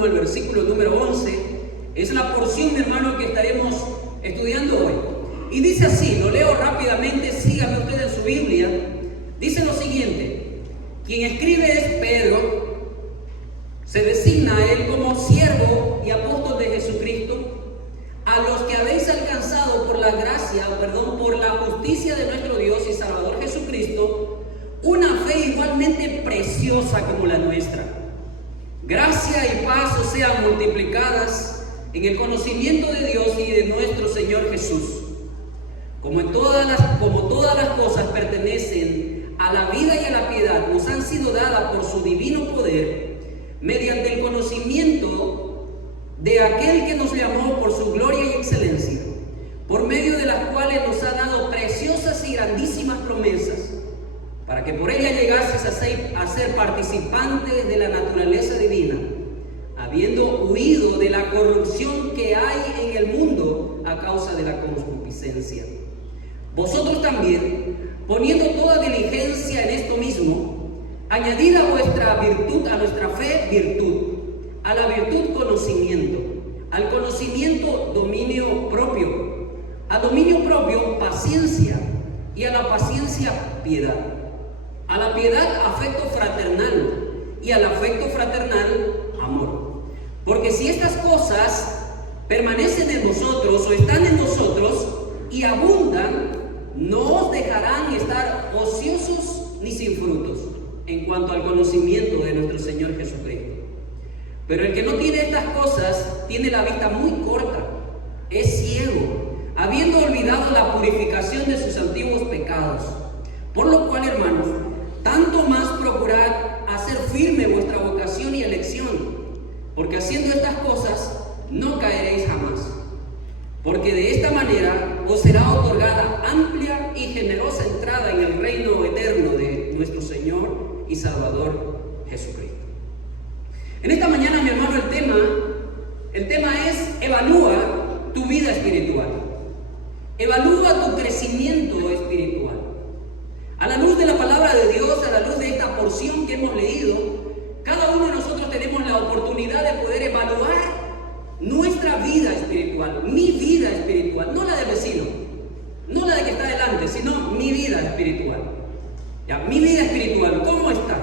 1 al versículo número 11. Es la porción, mi hermano, que estaremos estudiando hoy. Y dice así, lo leo rápidamente, síganme ustedes en su Biblia. Dice lo siguiente: quien escribe es Pedro, se designa a él como siervo y apóstol de Jesucristo, a los que habéis alcanzado por la gracia, por la justicia de nuestro Dios y Salvador Jesucristo, una fe igualmente preciosa como la nuestra. Gracia y paz os sean multiplicadas en el conocimiento de Dios y de nuestro Señor Jesús. Como todas las cosas pertenecen a la vida y a la piedad, nos han sido dadas por su divino poder, mediante el conocimiento de aquel que nos llamó por su gloria y excelencia, por medio de las cuales nos ha dado preciosas y grandísimas promesas, para que por ella llegases a ser participantes de la naturaleza divina, habiendo huido de la corrupción que hay en el mundo a causa de la concupiscencia. Vosotros también, poniendo toda diligencia en esto mismo, añadid a vuestra virtud, a nuestra fe, virtud, a la virtud conocimiento, al conocimiento dominio propio, al dominio propio paciencia, y a la paciencia piedad, a la piedad afecto fraternal, y al afecto fraternal amor. Porque si estas cosas permanecen en vosotros o están en vosotros y abundan, no os dejarán estar ociosos ni sin frutos en cuanto al conocimiento de nuestro Señor Jesucristo. Pero el que no tiene estas cosas tiene la vista muy corta, es ciego, habiendo olvidado la purificación de sus antiguos pecados. Por lo cual, hermanos, tanto más procurad hacer firme vuestra vocación y elección, porque haciendo estas cosas no caeréis jamás. Porque de esta manera os será otorgada amplia y generosa entrada en el reino eterno de nuestro Señor y Salvador Jesucristo. En esta mañana, mi hermano, el tema es: evalúa tu vida espiritual. Evalúa tu crecimiento espiritual. A la luz de la palabra de Dios, a la luz de esta porción que hemos leído, cada uno de nosotros tenemos la oportunidad de poder evaluar nuestra vida espiritual, mi vida espiritual, no la del vecino, no la de que está delante, sino mi vida espiritual. ¿Ya? Mi vida espiritual, ¿cómo está?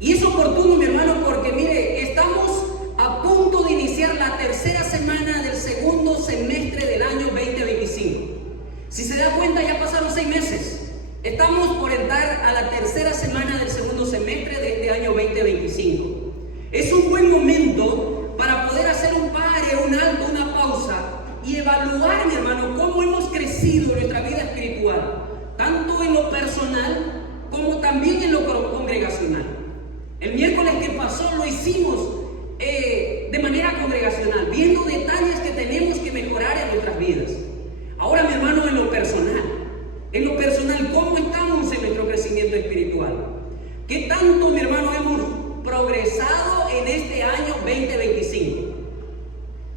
Y es oportuno, mi hermano, porque mire, estamos a punto de iniciar la tercera semana del segundo semestre del año 2025. Si se da cuenta, ya pasaron 6 meses. Estamos por entrar a la tercera semana del segundo semestre de este año 2025. Es un buen momento para poder hacer un pare, un alto, una pausa y evaluar, mi hermano, cómo hemos crecido en nuestra vida espiritual, tanto en lo personal como también en lo congregacional. El miércoles que pasó lo hicimos de manera congregacional, viendo detalles que tenemos que mejorar en nuestras vidas. Ahora, mi hermano, en lo personal, ¿cómo estamos en nuestro crecimiento espiritual? ¿Qué tanto, mi hermano, hemos progresado en este año 2025?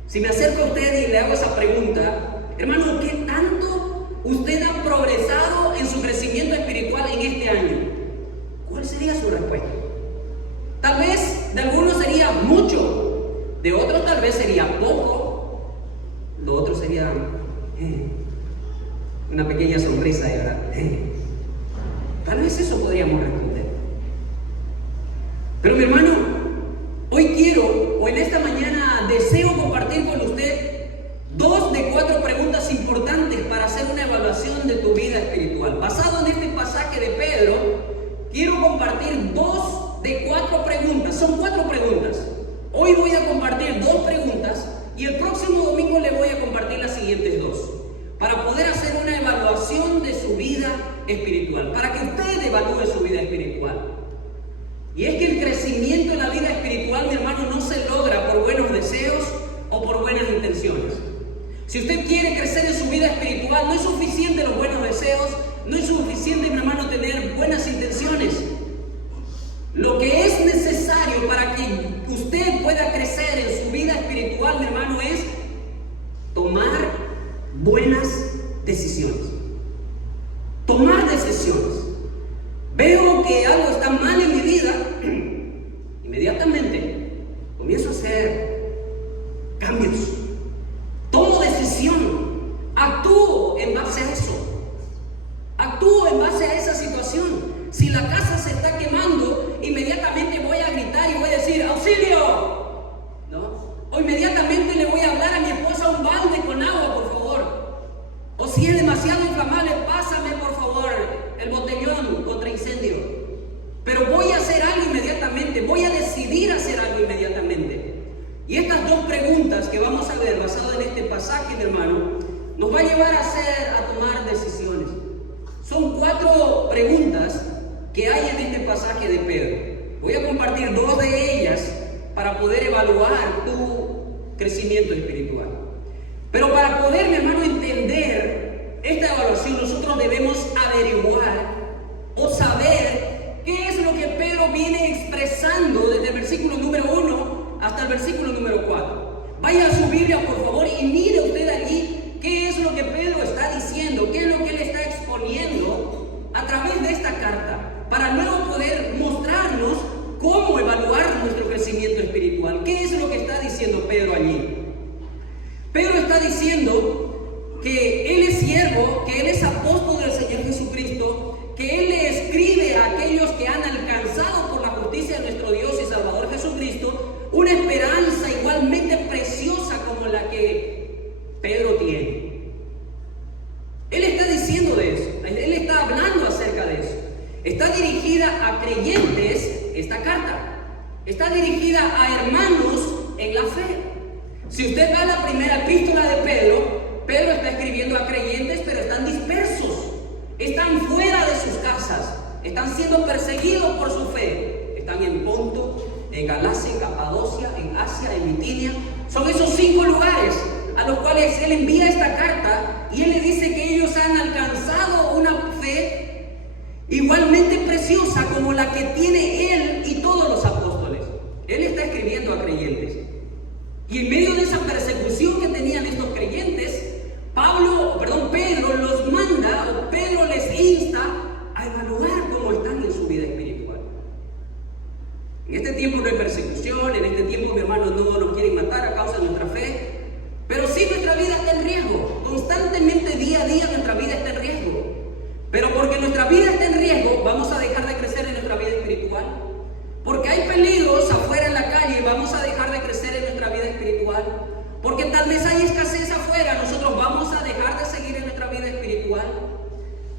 Si me acerco a usted y le hago esa pregunta, hermano, ¿qué tanto usted ha progresado en su crecimiento espiritual en este año? ¿Cuál sería su respuesta? Tal vez de algunos sería mucho, de otros tal vez sería poco, lo otro sería una pequeña sonrisa, ¿verdad? Tal vez eso podríamos responder. Pero mi hermano, hoy quiero, o en esta mañana deseo compartir con usted 2 de 4 preguntas importantes para hacer una evaluación de tu vida espiritual. Basado en este pasaje de Pedro, quiero compartir 2 de 4 preguntas. Son 4 preguntas. Hoy voy a compartir 2 preguntas y el próximo domingo le voy a compartir las siguientes 2, para poder hacer una evaluación de su vida espiritual, para que usted evalúe su vida espiritual. Y es que el crecimiento en la vida espiritual, mi hermano, no se logra por buenos deseos o por buenas intenciones. Si usted quiere crecer en su vida espiritual, no es suficiente los buenos deseos, no es suficiente, mi hermano, tener buenas intenciones. Lo que es necesario para que usted pueda crecer en su vida espiritual, mi hermano, es tomar buenas decisiones. Tomar decisiones. Veo que algo está mal en mi vida, inmediatamente comienzo a hacer inmediatamente le voy a hablar a mi esposa un balde con agua, por favor. O si es demasiado inflamable, pásame por favor el botellón contra incendio. Pero voy a hacer algo inmediatamente, voy a decidir hacer algo inmediatamente. Y estas dos preguntas que vamos a ver basadas en este pasaje, mi hermano, nos va a llevar a tomar decisiones. Son 4 preguntas que hay en este pasaje de Pedro. Voy a compartir 2 de ellas para poder evaluar tu crecimiento espiritual. Pero para poder, mi hermano, entender esta evaluación, nosotros debemos averiguar o saber qué es lo que Pedro viene expresando desde el versículo número 1 hasta el versículo número 4. Vaya a su Biblia, por favor, y mire usted allí qué es lo que Pedro está diciendo, qué es lo que él está exponiendo a través de esta carta, para luego poder mostrarnos cómo evaluar nuestro crecimiento espiritual. ¿Qué es lo que está diciendo Pedro allí? Pedro está diciendo que él es siervo, que él es apóstol del Señor Jesucristo, que él le escribe a aquellos que han alcanzado por la justicia de nuestro Dios y Salvador Jesucristo una esperanza igualmente preciosa como la que Pedro tiene. Él está diciendo de eso, él está hablando acerca de eso. Está dirigida a creyentes esta carta. Está dirigida a hermanos en la fe. Si usted va a la primera epístola de Pedro, Pedro está escribiendo a creyentes, pero están dispersos. Están fuera de sus casas. Están siendo perseguidos por su fe. Están en Ponto, en Galacia, en Capadocia, en Asia, en Bitinia. Son esos 5 lugares a los cuales él envía esta carta y él le dice que ellos han alcanzado una fe igualmente preciosa como la que tiene él y todos los apóstoles. Él está escribiendo a creyentes. Y en medio de esa persecución que tenían estos creyentes, Pedro los manda, o Pedro les insta a evaluar cómo están en su vida espiritual. En este tiempo no hay persecución, en este tiempo, mi hermano, no nos quieren matar a causa de nuestra fe, pero sí nuestra vida está en riesgo. Constantemente, día a día, nuestra vida está en riesgo. Pero porque nuestra vida está en riesgo, vamos a dejar de crecer en nuestra vida espiritual. Porque hay peligros afuera en la calle, vamos a dejar de crecer en nuestra vida espiritual. Porque tal vez hay escasez afuera, nosotros vamos a dejar de seguir en nuestra vida espiritual.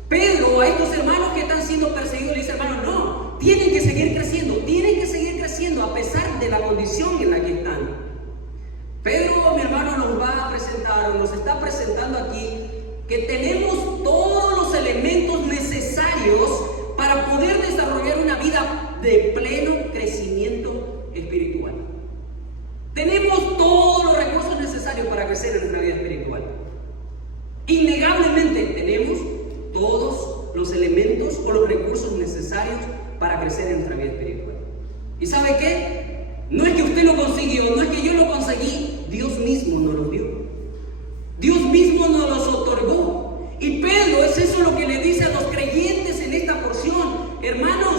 Pedro a estos hermanos que están siendo perseguidos le dice: hermano, no, tienen que seguir creciendo a pesar de la condición en la que están. Pedro, mi hermano, nos va a presentar, nos está presentando aquí que tenemos todos los elementos necesarios para poder desarrollar una vida de pleno crecimiento espiritual. Tenemos todos los recursos necesarios para crecer en nuestra vida espiritual. Innegablemente tenemos todos los elementos o los recursos necesarios para crecer en nuestra vida espiritual. ¿Y sabe qué? No es que usted lo consiguió, no es que yo lo conseguí, Dios mismo nos los dio. Dios mismo nos los otorgó. Y Pedro es eso lo que le dice a los creyentes en esta porción: hermanos,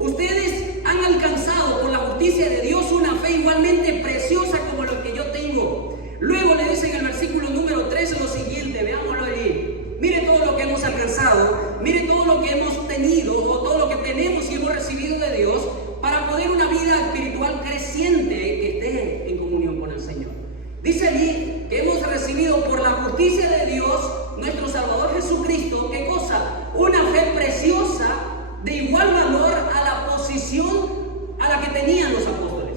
ustedes han alcanzado por la justicia de Dios una fe igualmente preciosa como lo que yo tengo. Luego le dice en el versículo número 13 lo siguiente, veámoslo allí. Mire todo lo que hemos alcanzado, mire todo lo que hemos tenido o todo lo que tenemos y hemos recibido de Dios para poder una vida espiritual creciente que esté en comunión con el Señor. Dice allí que hemos recibido por la justicia de Dios, nuestro Salvador Jesucristo, ¿qué cosa? Una fe preciosa de igual valor a la posición a la que tenían los apóstoles.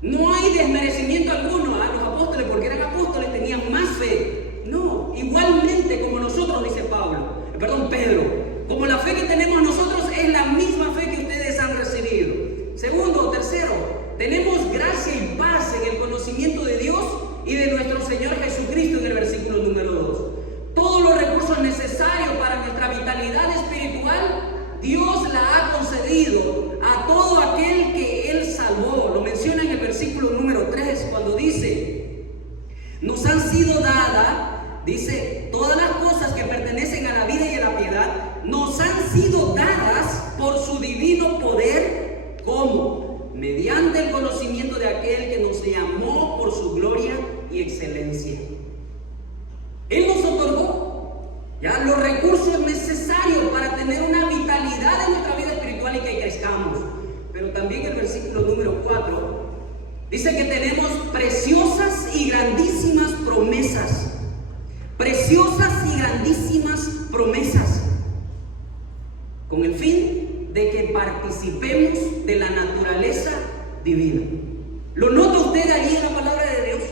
No hay desmerecimiento alguno a los apóstoles porque eran apóstoles, tenían más fe. No, igualmente como nosotros, dice Pedro, como la fe que tenemos nosotros es la misma fe que ustedes han recibido. Segundo, tercero, tenemos gracia y paz en el conocimiento de Dios y de nuestro Señor Jesucristo en el versículo número 2. Todos los recursos necesarios para nuestra vitalidad espiritual, Dios la ha concedido a todo aquel que Él salvó. Lo menciona en el versículo número 3 cuando dice: nos han sido dadas, dice, todas las cosas que pertenecen a la vida y a la piedad, nos han sido dadas por su divino poder. ¿Cómo? Mediante el conocimiento de aquel que nos llamó por su gloria y excelencia. Él nos otorgó ya los recursos necesarios para tener una vitalidad en nuestra vida espiritual y que crezcamos. Pero también el versículo número 4 Dice que tenemos preciosas y grandísimas promesas. Preciosas y grandísimas promesas. Con el fin de que participemos de la naturaleza divina. ¿Lo nota usted allí en la palabra de Dios?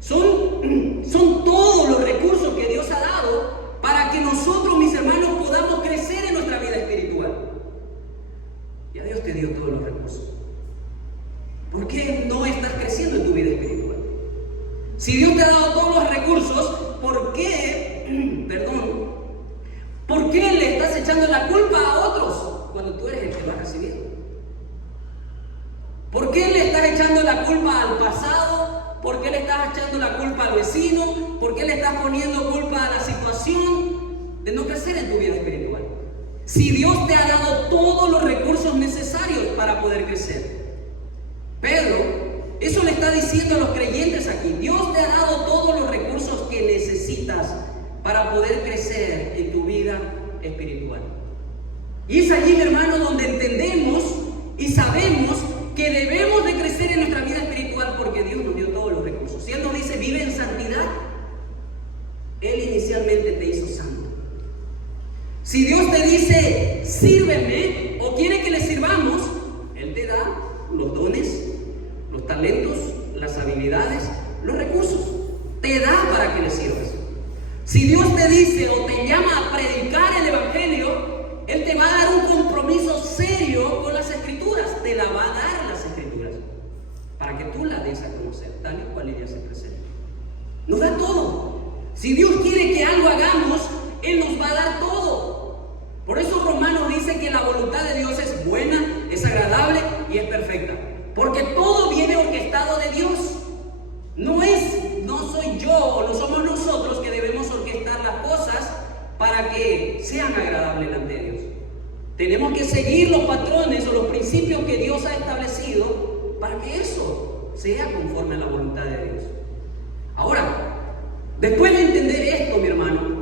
Son todos los recursos que Dios ha dado para que nosotros, mis hermanos, podamos crecer en nuestra vida espiritual. Ya Dios te dio todos los recursos. ¿Por qué no estás creciendo en tu vida espiritual? Si Dios te ha dado todos los recursos, ¿por qué le estás echando la culpa a otros cuando tú eres el que lo ha recibido? ¿Por qué le estás echando la culpa al pasado? ¿Por qué le estás echando la culpa al vecino? ¿Por qué le estás poniendo culpa a la situación de no crecer en tu vida espiritual? Si Dios te ha dado todos los recursos necesarios para poder crecer. Pedro, eso le está diciendo a los creyentes aquí. Dios te ha dado todos los recursos que necesitas para poder crecer en tu vida espiritual. Y es allí, mi hermano, donde entendemos y sabemos que debemos de crecer en nuestra vida espiritual porque Dios nos dio todos los recursos. Si Él nos dice, vive en santidad, Él inicialmente te hizo santo. Si Dios te dice, sírveme, o quiere que le sirvamos, Él te da los dones, los talentos, las habilidades, los recursos. Te da para que le sirvas. Si Dios te dice o te llama a predicar el Evangelio, Él te va a dar un compromiso serio con las Escrituras. Te la va a dar las Escrituras para que tú la des a conocer, tal y cual ella se presenta. Nos da todo. Si Dios quiere que algo hagamos, Él nos va a dar todo. Por eso Romanos dice que la voluntad de Dios es buena, es agradable y es perfecta. Porque todo viene orquestado de Dios. No soy yo o no somos nosotros que debemos orquestar las cosas para que sean agradables ante Dios. Tenemos que seguir los patrones o los principios que Dios ha establecido para que eso sea conforme a la voluntad de Dios. Ahora, después de entender esto, mi hermano,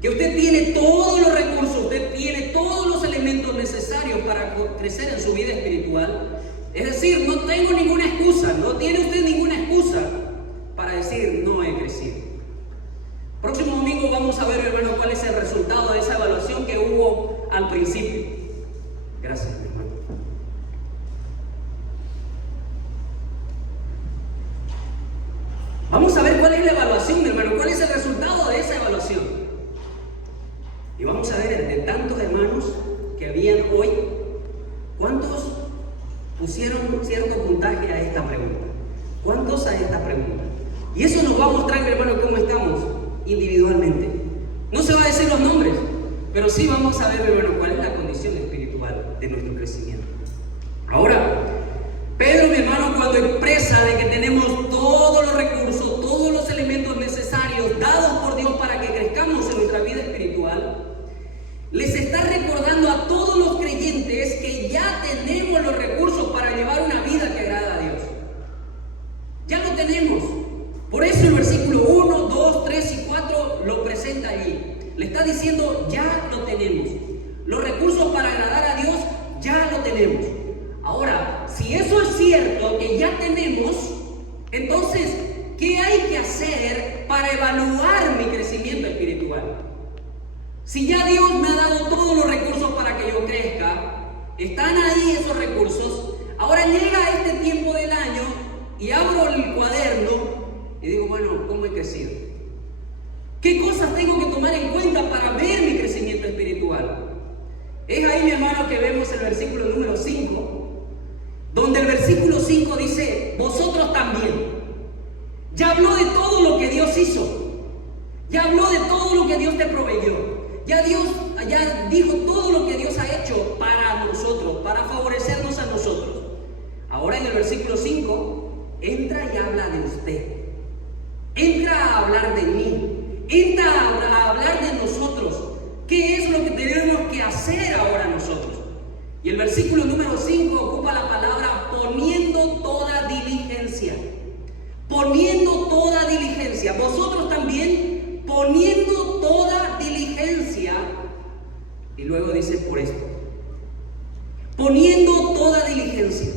que usted tiene todos los recursos, usted tiene todos los elementos necesarios para crecer en su vida espiritual, es decir, no tengo ninguna excusa, no tiene usted ninguna excusa para decir no he crecido. Próximo domingo vamos a ver, hermano, cuál es el resultado de esa evaluación que hubo al principio. Gracias, mi hermano. Vamos a ver cuál es la evaluación, mi hermano, cuál es el resultado de esa evaluación. Y vamos a ver de tantos hermanos que habían hoy, ¿cuántos pusieron cierto puntaje a esta pregunta? ¿Cuántos a esta pregunta? Y eso nos va a mostrar, mi hermano, cómo estamos individualmente. No se va a decir los nombres, pero sí vamos a ver, mi hermano, cuál es la condición espiritual de nuestro crecimiento. Ahora, Pedro, mi hermano, cuando expresa de que tenemos todos los recursos, todos los elementos necesarios dados por Dios para que crezcamos en nuestra vida espiritual, les está recordando a todos los creyentes que ya tenemos los recursos para llevar una vida que agrada a Dios. Ya lo tenemos. Por eso el versículo 1, 2, 3 y 4 lo presenta allí. Le está diciendo, ya lo tenemos. Los recursos para agradar a Dios, ya lo tenemos. Ahora, si eso es cierto, que ya tenemos, entonces, ¿qué hay que hacer para evaluar mi crecimiento espiritual? Si ya Dios me ha dado todos los recursos para que yo crezca, están ahí esos recursos, ahora llega este tiempo del año y abro el cuaderno y digo, bueno, ¿cómo he crecido? ¿Qué cosas tengo que tomar en cuenta para ver mi crecimiento espiritual? Es ahí, mi hermano, que vemos el versículo número 5, donde el versículo 5 dice, vosotros también. Ya habló de todo lo que Dios hizo. Ya habló de todo lo que Dios te proveyó. Ya dijo todo lo que Dios ha hecho para nosotros, para favorecernos a nosotros. Ahora en el versículo 5, entra y habla de usted. Entra a hablar de mí. Entra a hablar de nosotros. ¿Qué es lo que tenemos que hacer ahora nosotros? Y el versículo número 5 ocupa la palabra poniendo toda diligencia. Poniendo toda diligencia. Vosotros también poniendo toda diligencia. Y luego dice por esto. Poniendo toda diligencia.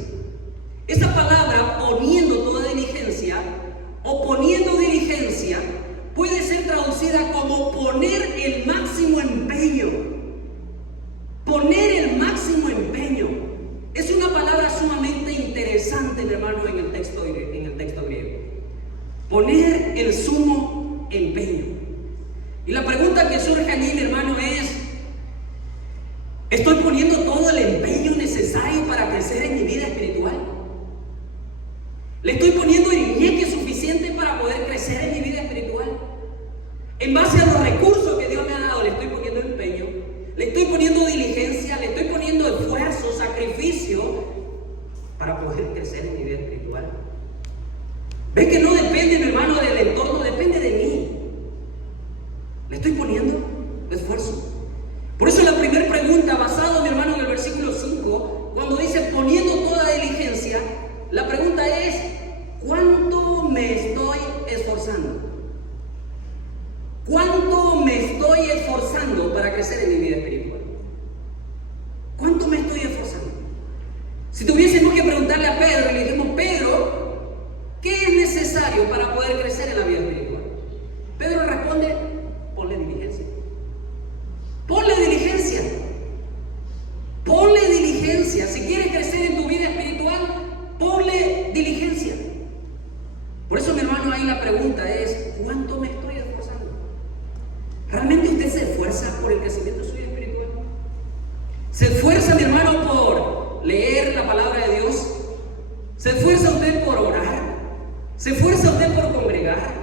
Esa palabra poniendo poner el sumo empeño. Y la pregunta que surge allí, mi hermano, es: ¿estoy poniendo todo el empeño necesario para crecer en mi vida espiritual? ¿Le estoy poniendo el ñeque suficiente para poder crecer en mi vida espiritual? En base a los recursos que Dios me ha dado, ¿le estoy poniendo empeño? ¿Le estoy poniendo diligencia? ¿Le estoy poniendo esfuerzo, sacrificio para poder crecer en mi vida espiritual? ¿Ve que no depende, mi hermano, del entorno? Depende de mí. ¿Le estoy poniendo esfuerzo? Por eso la primera pregunta, basado, mi hermano, en el versículo 5, cuando dice poniendo toda diligencia, la pregunta es: ¿cuánto me estoy esforzando? ¿Cuánto me estoy esforzando para crecer en mi vida espiritual? ¿Cuánto me estoy esforzando? Si tuviésemos que preguntarle a Pedro y le dijimos: Pedro, ¿qué es necesario para poder crecer en la vida espiritual? Pedro responde: ponle diligencia. Ponle diligencia. Ponle diligencia. Si quieres crecer en tu vida espiritual, ponle diligencia. Por eso, mi hermano, ahí la pregunta es: ¿cuánto me estoy esforzando? ¿Realmente usted se esfuerza por el crecimiento de su vida espiritual? ¿Se esfuerza, mi hermano, por leer la palabra de Dios? ¿Se esfuerza usted por orar? ¿Se esfuerza usted por congregar?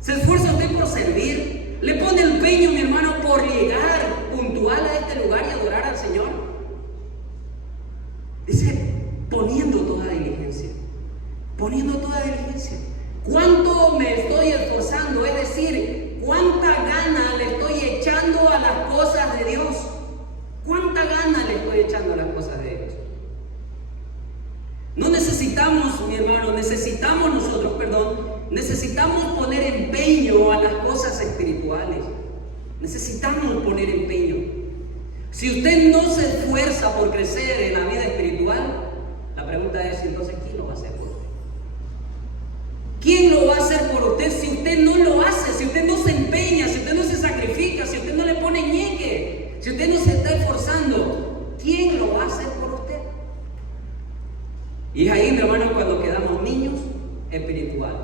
¿Se esfuerza usted por servir? ¿Le pone empeño, mi hermano, por llegar puntual a este lugar y adorar al Señor? Dice: poniendo toda diligencia. Poniendo toda diligencia. ¿Cuánto me estoy esforzando? Es decir, ¿cuánta gana le estoy echando a las cosas de Dios? ¿Cuánta gana le estoy echando a las cosas de Dios? No necesitamos, mi hermano, necesitamos poner empeño a las cosas espirituales. Necesitamos poner empeño. Si usted no se esfuerza por crecer en la vida espiritual, la pregunta es: entonces, ¿quién lo va a hacer por usted? ¿Quién lo va a hacer por usted si usted no lo hace? Si usted no se empeña, si usted no se sacrifica, si usted no le pone ñeque, si usted no se está esforzando, ¿quién lo va a hacer por usted? Y es ahí, mi hermano, cuando quedamos niños espirituales.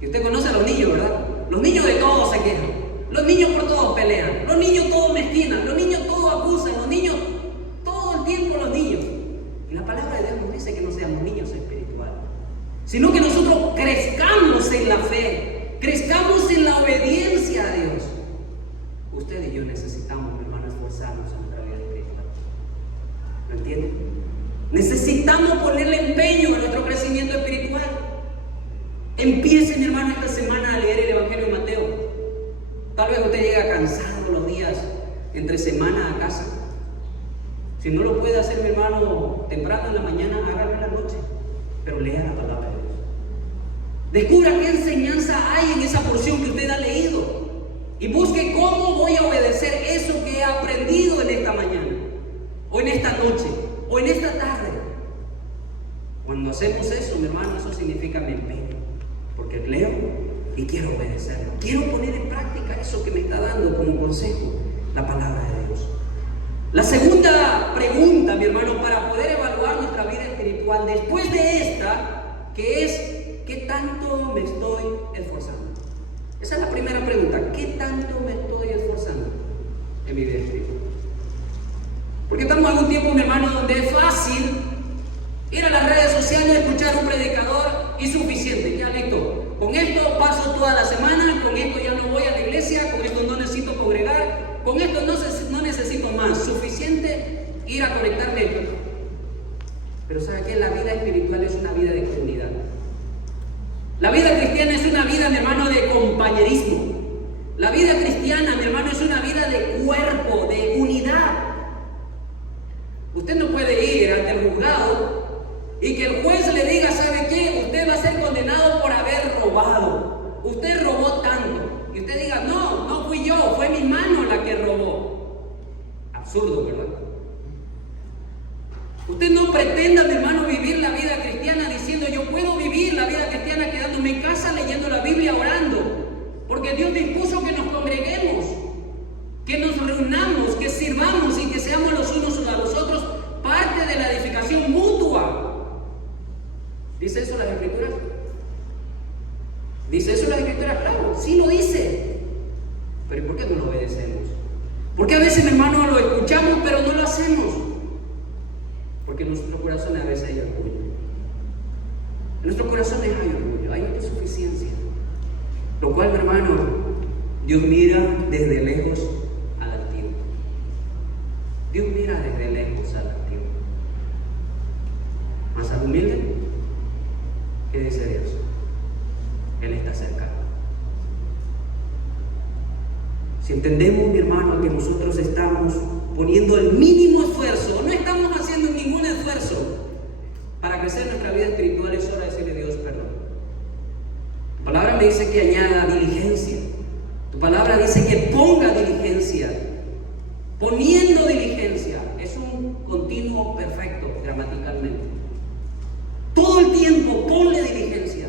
Y usted conoce a los niños, ¿verdad? Los niños de todo se quejan. Los niños por todo pelean. Los niños todo mezquinan. Los niños todo acusan. Los niños, todo el tiempo los niños. Y la palabra de Dios nos dice que no seamos niños espirituales, sino que nosotros crezcamos en la fe, crezcamos en la obediencia a Dios. Usted y yo necesitamos, mi hermano, esforzarnos en nuestra vida espiritual. ¿Lo entienden? Necesitamos ponerle empeño a nuestro crecimiento espiritual. Empiece, mi hermano, esta semana a leer el Evangelio de Mateo. Tal vez usted llega cansado los días entre semana a casa. Si no lo puede hacer, mi hermano, temprano en la mañana, hágalo en la noche, pero lea la palabra de Dios. Descubra qué enseñanza hay en esa porción que usted ha leído y busque cómo voy a obedecer eso que he aprendido en esta mañana, o en esta noche, o en esta tarde. Cuando hacemos eso, mi hermano, eso significa me empeño, porque leo y quiero obedecerlo. Quiero poner en práctica eso que me está dando como consejo la palabra de Dios. La segunda pregunta, mi hermano, para poder evaluar nuestra vida espiritual después de esta, que es: ¿qué tanto me estoy esforzando? Esa es la primera pregunta. ¿Qué tanto me estoy esforzando en mi vida espiritual? Porque estamos en un tiempo, mi hermano, donde es fácil ir a las redes sociales, escuchar a un predicador y suficiente. Ya listo. Con esto paso toda la semana, con esto ya no voy a la iglesia, con esto no necesito congregar, con esto no necesito más. Suficiente ir a conectarme esto. Pero ¿sabe qué? La vida espiritual es una vida de comunidad. La vida cristiana es una vida, mi hermano, de compañerismo. La vida cristiana, mi hermano, es una vida de cuerpo, de unidad. Usted no puede ir ante el juzgado y que el juez le diga: ¿sabe qué? Usted va a ser condenado por haber robado. Usted robó tanto. Y usted diga: no fui yo, fue mi mano la que robó. Absurdo, ¿verdad? Usted no pretenda, mi hermano, vivir la vida cristiana diciendo: yo puedo vivir la vida cristiana quedándome en casa, leyendo la Biblia, orando. Porque Dios dispuso que nos congreguemos, que nos reunamos, que sirvamos y que seamos los unos a los otros parte de la edificación mutua. ¿Dice eso las Escrituras? ¿Dice eso la Escritura? Claro, sí lo dice. Pero ¿por qué no lo obedecemos? Porque a veces, mi hermano, lo escuchamos, pero no lo hacemos. Porque en nuestros corazones a veces hay orgullo. En nuestros corazones hay orgullo, hay autosuficiencia. Lo cual, mi hermano, Dios mira desde lejos al altivo. Dios mira desde lejos al altivo. Más al humilde, ¿qué dice Dios? Él está cerca. Si entendemos, mi hermano, que nosotros estamos poniendo el mínimo esfuerzo, no estamos haciendo ningún esfuerzo para crecer en nuestra vida espiritual, es hora de decirle a Dios perdón. Tu palabra me dice que añada diligencia. Tu palabra dice que ponga diligencia. Poniendo diligencia es un continuo perfecto gramaticalmente. Todo el tiempo ponle diligencia.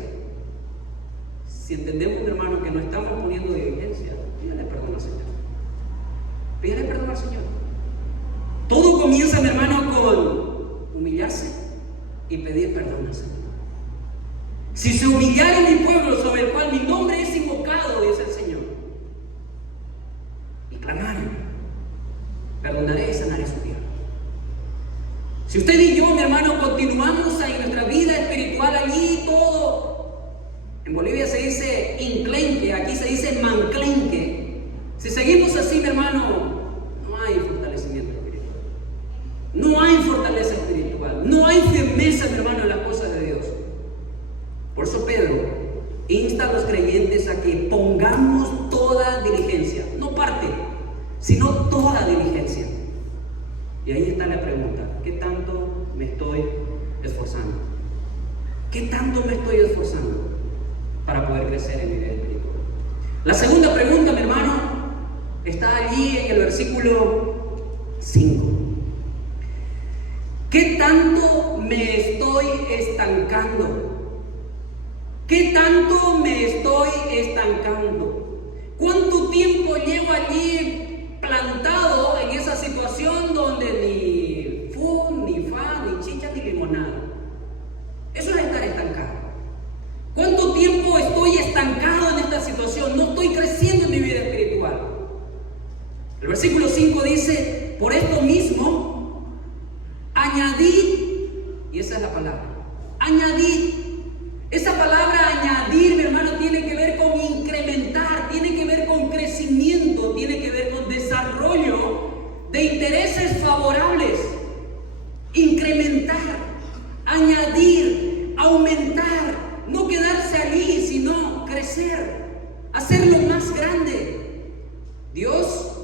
Si entendemos, mi hermano, que no estamos poniendo diligencia, pídale perdón al Señor. Pídale perdón al Señor. Todo comienza, mi hermano, con humillarse y pedir perdón al Señor. Si se humillare mi pueblo sobre el cual mi nombre es invocado, dice el Señor, y clamare, perdonaré y sanaré su tierra. Si usted y yo, mi hermano, continuamos en nuestra vida espiritual allí, todo, en Bolivia se dice inclenque, aquí se dice manclenque. Si seguimos así, mi hermano, no hay fortalecimiento espiritual. No hay fortaleza espiritual. No hay firmeza, mi hermano, en las cosas de Dios. Por eso Pedro insta a los creyentes a que pongamos toda diligencia. No parte, sino toda diligencia. Y ahí está la pregunta: ¿qué tanto me estoy esforzando? ¿Qué tanto me estoy esforzando para poder crecer en mi vida espiritual? La segunda pregunta, mi hermano, está allí en el versículo 5. ¿Qué tanto me estoy estancando? ¿Qué tanto me estoy estancando? ¿Cuánto tiempo llevo allí plantado en esa situación donde ni fu, ni fa, ni chicha, ni limonada? Eso es estar estancado. ¿Cuánto tiempo estoy estancado en esta situación? No estoy creciendo en mi vida espiritual. El versículo 5 dice: por esto mismo, añadid, y esa es la palabra, añadid. Esa palabra añadir, mi hermano, tiene que ver con incrementar, tiene que ver con crecimiento, tiene que ver con desarrollo de intereses favorables. Incrementar, añadir, aumentar, no quedarse allí, sino crecer, hacerlo más grande. Dios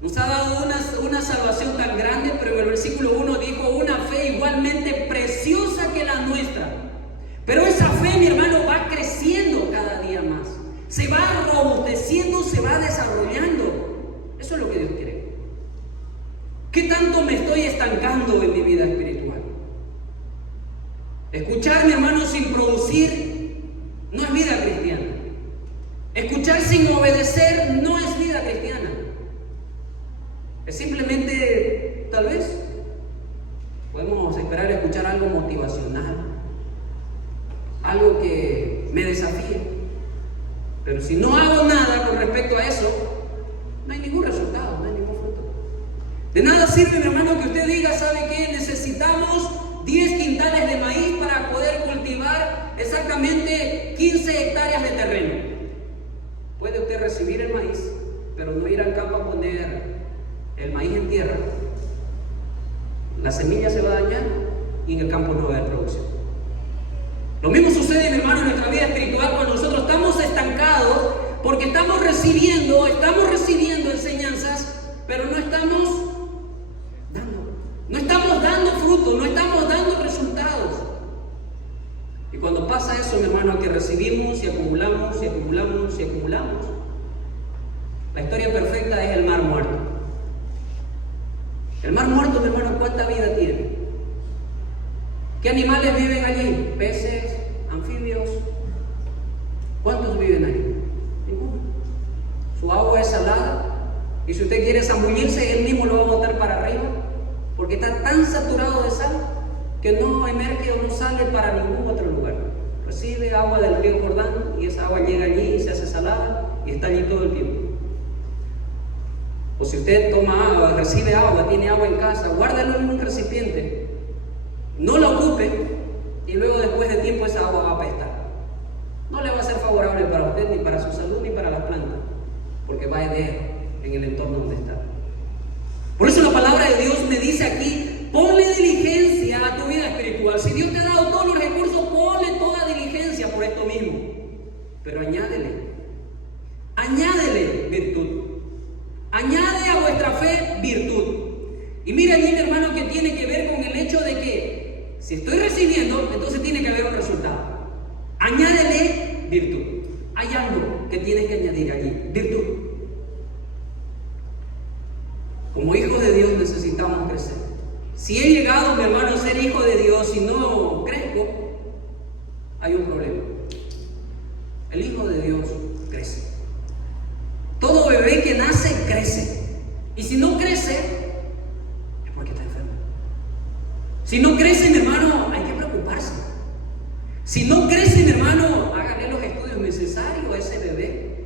nos ha dado una salvación tan grande, pero en el versículo 1 dijo: una fe igualmente preciosa que la nuestra. Pero esa fe, mi hermano, va creciendo cada día más. Se va robusteciendo, se va desarrollando. Eso es lo que Dios quiere. ¿Qué tanto me estoy estancando en mi vida espiritual? Escuchar, mi hermano, sin producir no es vida cristiana. Escuchar sin obedecer no es vida cristiana. Es simplemente, tal vez, podemos esperar escuchar algo motivacional, algo que me desafíe. Pero si no hago nada con respecto a eso, no hay ningún resultado, no hay ningún fruto. De nada sirve, mi hermano, que usted diga: ¿sabe qué? Necesitamos 10 quintales de maíz para poder cultivar exactamente 15 hectáreas de terreno. Puede usted recibir el maíz, pero no ir al campo a poner el maíz en tierra. La semilla se va a dañar y en el campo no va a haber producción. Lo mismo sucede, mi hermano, en nuestra vida espiritual, cuando nosotros estamos estancados porque estamos recibiendo enseñanzas, pero no estamos dando fruto, no estamos dando resultados. Y cuando pasa eso, mi hermano, que recibimos y acumulamos y acumulamos y acumulamos, la historia perfecta es el mar muerto. El mar muerto, mi hermano, ¿cuánta vida tiene? ¿Qué animales viven allí? Peces, anfibios. ¿Cuántos viven allí? Ninguno. Su agua es salada, y si usted quiere zambullirse, él mismo lo va a botar para arriba, porque está tan saturado de sal que no emerge o no sale para ningún otro lugar. Recibe agua del río Jordán y esa agua llega allí y se hace salada y está allí todo el tiempo. O si usted toma agua, recibe agua, tiene agua en casa, guárdalo en un recipiente, no la ocupe y luego después de tiempo esa agua va a apestar. No le va a ser favorable para usted, ni para su salud, ni para las plantas, porque va a arder en el entorno donde está. Por eso la palabra de Dios me dice aquí, ponle diligencia a tu vida espiritual. Si Dios te ha dado todos los recursos, ponle toda diligencia por esto mismo. Pero añádele virtud. Añade a vuestra fe virtud. Y mira allí, mi hermano, que tiene que ver con el hecho de que si estoy recibiendo, entonces tiene que haber un resultado. Añádele virtud. Hay algo que tienes que añadir allí, virtud. Como hijos de Dios necesitamos crecer. Si he llegado, mi hermano, a ser hijo de Dios y no crezco, hay un problema. El hijo de Dios crece. Todo bebé que nace, crece. Y si no crece, es porque está enfermo. Si no crece, mi hermano, hay que preocuparse. Si no crece, mi hermano, hágale los estudios necesarios a ese bebé.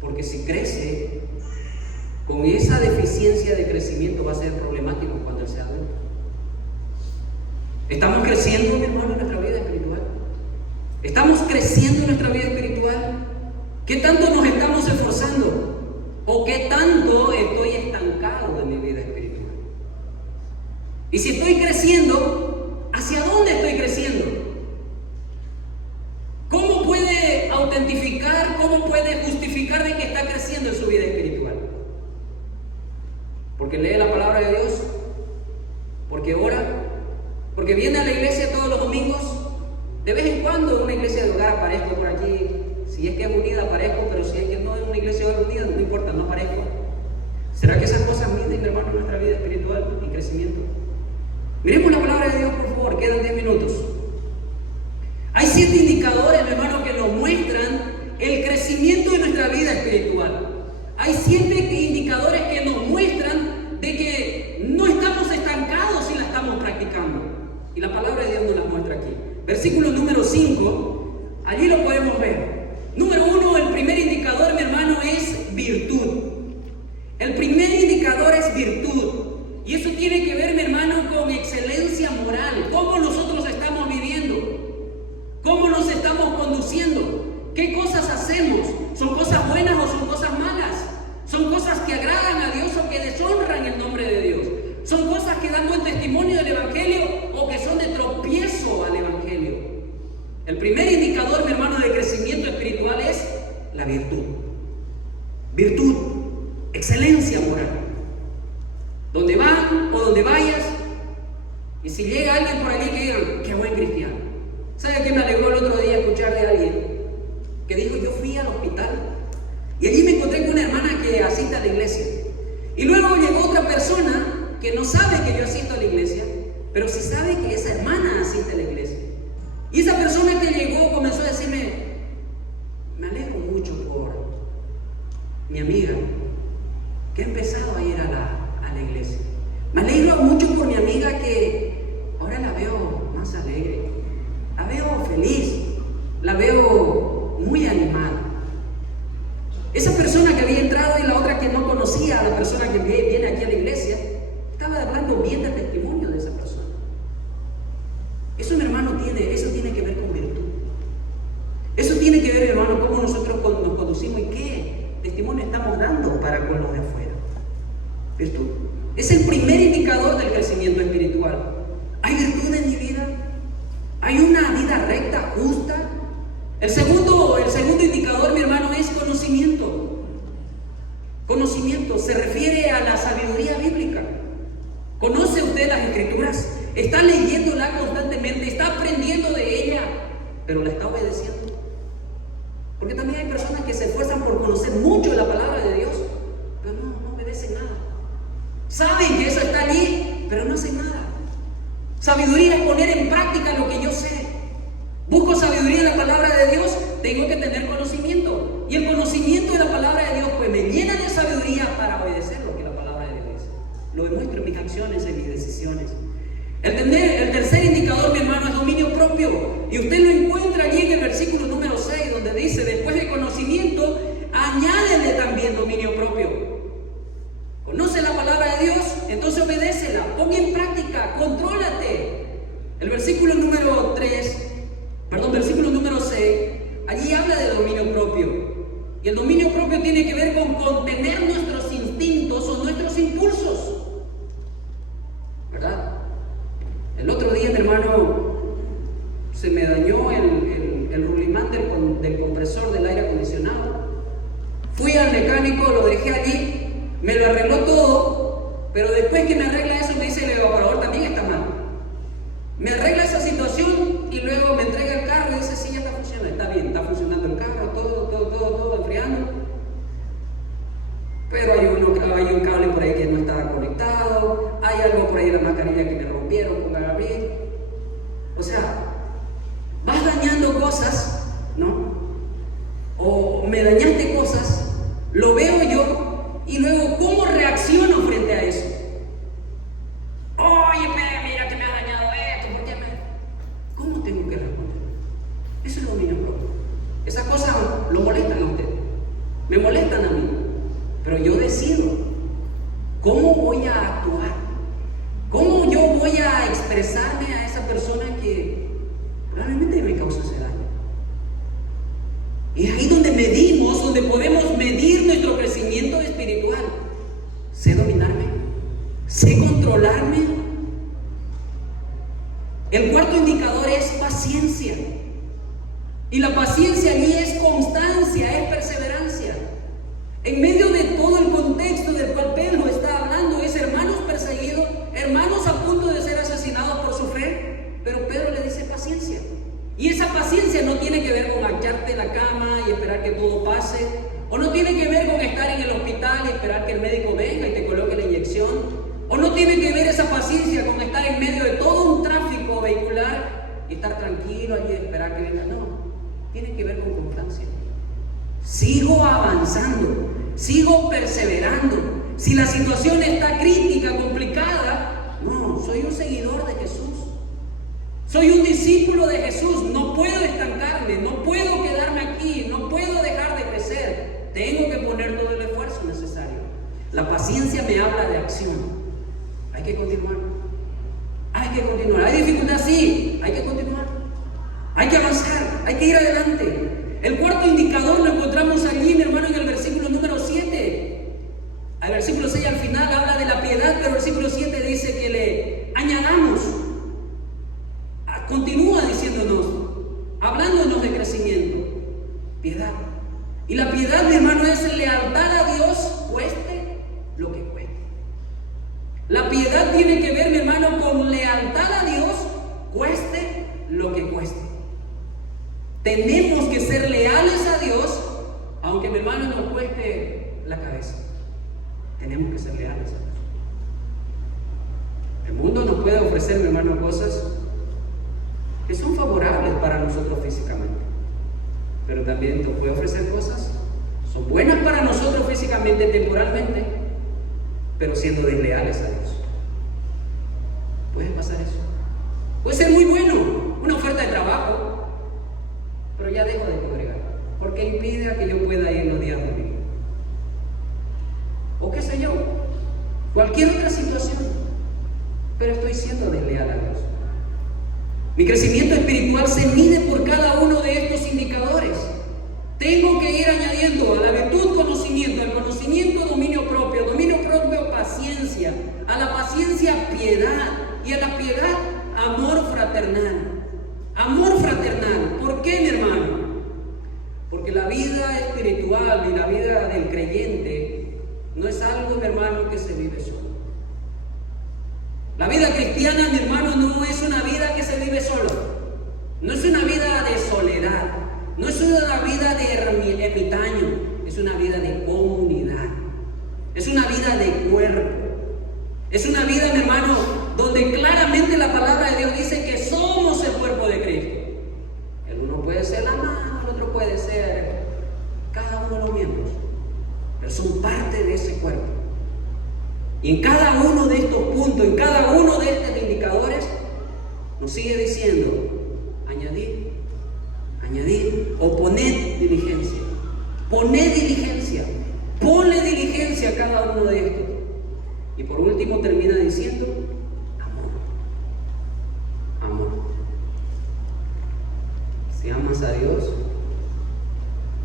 Porque si crece, con esa deficiencia de crecimiento va a ser problemático cuando él sea adulto. ¿Estamos creciendo, mi hermano, en nuestra vida espiritual? ¿Estamos creciendo en nuestra vida espiritual? ¿Qué tanto nos estamos esforzando? ¿O qué tanto estoy estancado en mi vida espiritual? Y si estoy creciendo, ¿hacia dónde estoy creciendo? ¿Cómo puede autentificar, cómo puede justificar de que está creciendo en su vida espiritual? Porque lee la palabra de Dios, porque ora, porque viene a la iglesia todos los domingos. De vez en cuando en una iglesia de hogar aparezco por aquí. Si es que es unida aparezco, pero si es que no es una iglesia de hogar unida, no importa, no aparezco. ¿Será que esas cosas miden, hermano, en nuestra vida espiritual y crecimiento? Miremos la palabra de Dios, por favor, quedan 10 minutos. Hay 7 indicadores, mi hermano, que nos muestran el crecimiento de nuestra vida espiritual. Hay 7 indicadores que nos muestran de que no estamos estancados si la estamos practicando. Y la palabra de Dios nos las muestra aquí. Versículo número 5, allí lo podemos ver. Número 1, el primer indicador, mi hermano, es virtud. El primer indicador es virtud. Y eso tiene que ver, mi hermano, con excelencia moral. ¿Cómo nosotros estamos viviendo? ¿Cómo nos estamos conduciendo? ¿Qué cosas hacemos? ¿Son cosas buenas o son cosas malas? ¿Son cosas que agradan a Dios o que deshonran el nombre de Dios? ¿Son cosas que dan buen testimonio del Evangelio o que son de tropiezo al Evangelio? El primer indicador, mi hermano, de crecimiento espiritual es la virtud. Virtud, excelencia moral. Donde van o donde vayas, y si llega alguien por allí que digan, qué buen cristiano. ¿Sabe qué me alegró el otro día escuchar de alguien que dijo, yo fui al hospital y allí me encontré con una hermana que asiste a la iglesia? Y luego llegó otra persona que no sabe que yo asisto a la iglesia, pero sí sabe que esa hermana asiste a la iglesia. Y esa persona que llegó comenzó a decirme, me alegro mucho por mi amiga que ha empezado a ir a la iglesia. Me alegro mucho por mi amiga que ahora la veo más alegre, la veo feliz, la veo muy animada. Esa persona que había entrado y la otra que no conocía a la persona que viene aquí a la iglesia, estaba hablando bien del testimonio de esa persona. Eso, mi hermano, eso tiene que ver con virtud. Eso tiene que ver, hermano, cómo nosotros nos conducimos y qué testimonio estamos dando para con los de afuera. Virtud. Es el primer indicador del crecimiento espiritual. ¿Hay virtud en mi vida? ¿Hay una vida recta, justa? El segundo indicador, mi hermano, es conocimiento. Conocimiento se refiere a la sabiduría bíblica. ¿Conoce usted las Escrituras? ¿Está leyéndola constantemente? ¿Está aprendiendo de ella? ¿Pero la está obedeciendo? Porque también hay personas que se esfuerzan por conocer mucho de la palabra de Dios, pero no obedecen nada. Saben que eso está allí, pero no hacen nada. Sabiduría es poner en práctica lo que yo sé. Busco sabiduría en la palabra de Dios, tengo que tener conocimiento. Y el conocimiento de la palabra de Dios pues me llena de sabiduría para obedecer lo que la palabra de Dios dice. Lo demuestro en mis acciones, en mis decisiones. El tercer indicador, mi hermano, es dominio propio. Y usted lo encuentra allí en el versículo número 6, donde dice, después de conocimiento, añádele también dominio propio. Conoce la palabra de Dios, entonces obedécela, pon en práctica, contrólate. El versículo número 6, allí habla de dominio propio. Y el dominio propio tiene que ver con contener nuestros instintos o nuestros impulsos. ¿Verdad? El otro día, mi hermano, se me dañó el rulimán del compresor del aire acondicionado. Fui al mecánico, lo dejé allí, me lo arregló todo, pero después que me arregla eso me dice el evaporador también está mal. Me arregla esa situación y luego me entrega el carro y dice, sí, ya está funcionando, está bien, está funcionando el carro, todo enfriando. Pero hay un cable por ahí que no estaba conectado, hay algo por ahí de la mascarilla que me rompieron con el abrir. O sea, vas dañando cosas, ¿no? O me dañaste cosas, lo veo yo y luego ¿cómo reacciono frente a eso? Oye, mira que me has dañado esto, ¿por qué ¿Cómo tengo que responder? Eso es dominio propio. Esas cosas lo molestan a usted, me molestan a mí, pero yo decido cómo voy a actuar, cómo yo voy a expresarme a esa persona que probablemente me causa ese daño. Y es ahí donde medimos, donde podemos medir nuestro crecimiento espiritual. Sé dominarme, sé controlarme. El cuarto indicador es paciencia. Y la paciencia allí es constancia, es perseverancia. En medio de todo el contexto del cual Pedro está hablando, es hermanos perseguidos, hermanos a punto de ser asesinados por su fe, pero Pedro le dice paciencia. Y esa paciencia no tiene que ver con echarte en la cama y esperar que todo pase, o no tiene que ver con estar en el hospital y esperar que el médico venga y te coloque la inyección, o no tiene que ver esa paciencia con estar en medio de todo un tráfico vehicular y estar tranquilo allí y esperar que venga. No, tiene que ver con constancia. Sigo avanzando, sigo perseverando. Si la situación está crítica, complicada, no, soy un seguidor de Jesús. Soy un discípulo de Jesús, no puedo estancarme, no puedo quedarme aquí, no puedo dejar de crecer. Tengo que poner todo el esfuerzo necesario. La paciencia me habla de acción. Hay que continuar. Hay que continuar. ¿Hay dificultad? Sí, hay que continuar. Hay que avanzar, hay que ir adelante. El cuarto indicador lo encontramos allí, mi hermano, en el versículo número 7. Al versículo 6 al final habla de la piedad, pero el versículo 7 dice que le añadamos. Continúa diciéndonos, hablándonos de crecimiento, piedad. Y la piedad, mi hermano, es lealtad a Dios, cueste lo que cueste. La piedad tiene que ver, mi hermano, con lealtad a Dios, cueste lo que cueste. Tenemos que ser leales a Dios, aunque, mi hermano, nos cueste la cabeza. Tenemos que ser leales a Dios. El mundo nos puede ofrecer, mi hermano, cosas que son favorables para nosotros físicamente, pero también nos puede ofrecer cosas, son buenas para nosotros físicamente, temporalmente, pero siendo desleales a Dios. Puede pasar eso. Puede ser muy bueno, una oferta de trabajo, pero ya dejo de congregar, porque impide a que yo pueda ir los días domingos. O qué sé yo, cualquier otra situación, pero estoy siendo desleal a Dios. Mi crecimiento espiritual se mide por cada uno de estos indicadores. Tengo que ir añadiendo a la virtud conocimiento, al conocimiento dominio propio paciencia, a la paciencia piedad y a la piedad amor fraternal. Amor fraternal. ¿Por qué, mi hermano? Porque la vida espiritual y la vida del creyente no es algo, mi hermano, que se vive solo. La vida cristiana, mi hermano, no es una vida que se vive solo. No es una vida de soledad. No es una vida de ermitaño. Es una vida de comunidad. Es una vida de cuerpo. Es una vida, mi hermano, donde claramente la palabra de Dios dice que somos el cuerpo de Cristo. El uno puede ser la mano, el otro puede ser cada uno de los miembros, pero son parte de ese cuerpo. Y en cada uno de estos puntos, en cada uno de estos indicadores, nos sigue diciendo, añadir o poned diligencia. Poned diligencia. Ponle diligencia a cada uno de estos. Y por último termina diciendo, amor. Si amas a Dios,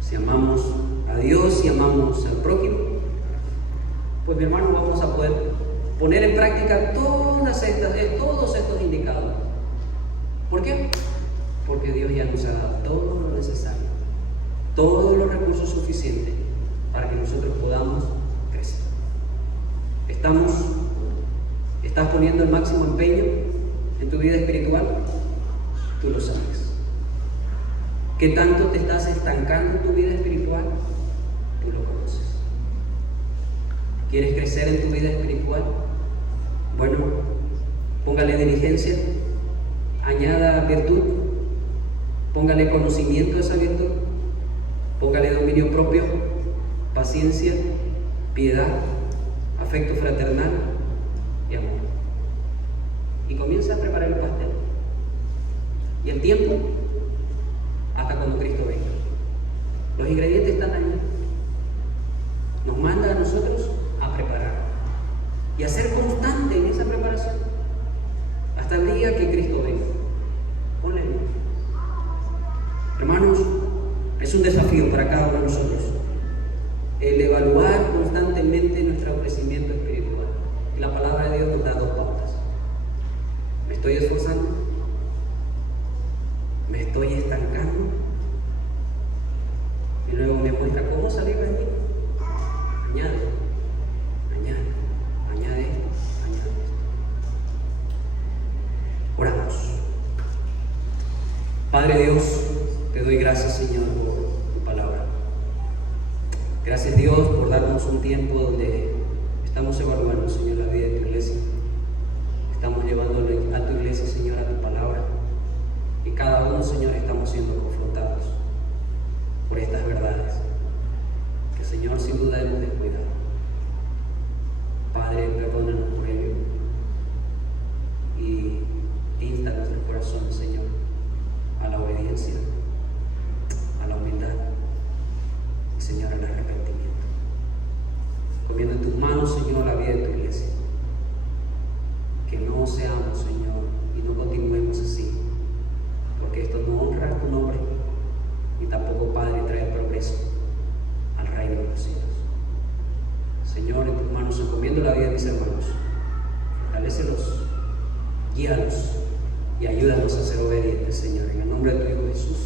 si amamos a Dios, si amamos al prójimo, pues mi hermano, vamos a poder poner en práctica todos estos indicadores. ¿Por qué? Porque Dios ya nos ha dado todo lo necesario, todos los recursos suficientes para que nosotros podamos crecer. ¿Estás poniendo el máximo empeño en tu vida espiritual? Tú lo sabes. ¿Qué tanto te estás estancando en tu vida espiritual? Tú lo conoces. ¿Quieres crecer en tu vida espiritual? Bueno, póngale diligencia, añada virtud, póngale conocimiento a esa virtud, póngale dominio propio, paciencia, piedad, afecto fraternal y amor. Y comienza a preparar el pastel. Y el tiempo, hasta cuando Cristo venga. Los ingredientes están ahí. Nos manda a nosotros a preparar y a ser constante en esa preparación hasta el día que Cristo venga. Ponle. Hermanos, es un desafío para cada uno de nosotros el evaluar constantemente nuestro crecimiento espiritual. Y la palabra de Dios nos da dos pautas. ¿Me estoy esforzando? ¿Me estoy estancando? Y luego me muestra cómo salir de allí. Añade esto. Oramos. Padre Dios, te doy gracias, Señor, por tu palabra. Gracias, Dios, por darnos un tiempo donde estamos evaluando, Señor, la vida de tu iglesia. Estamos llevándole a tu iglesia, Señor, a tu palabra. Y cada uno, Señor, estamos siendo confrontados por estas verdades que, Señor, sin duda hemos descuidado. Padre, perdónanos por ello y insta nuestro corazón, Señor, a la obediencia, a la humildad y, Señor, al arrepentimiento. Comiendo en tus manos, Señor, la vida de tu iglesia. Que no seamos, Señor, y no continuemos así, porque esto no honra tu nombre y tampoco, Padre, trae progreso al reino de los cielos. Señor, en tus manos encomiendo la vida de mis hermanos. Fortalécelos, guíalos y ayúdanos a ser obedientes, Señor, en el nombre de tu Hijo Jesús.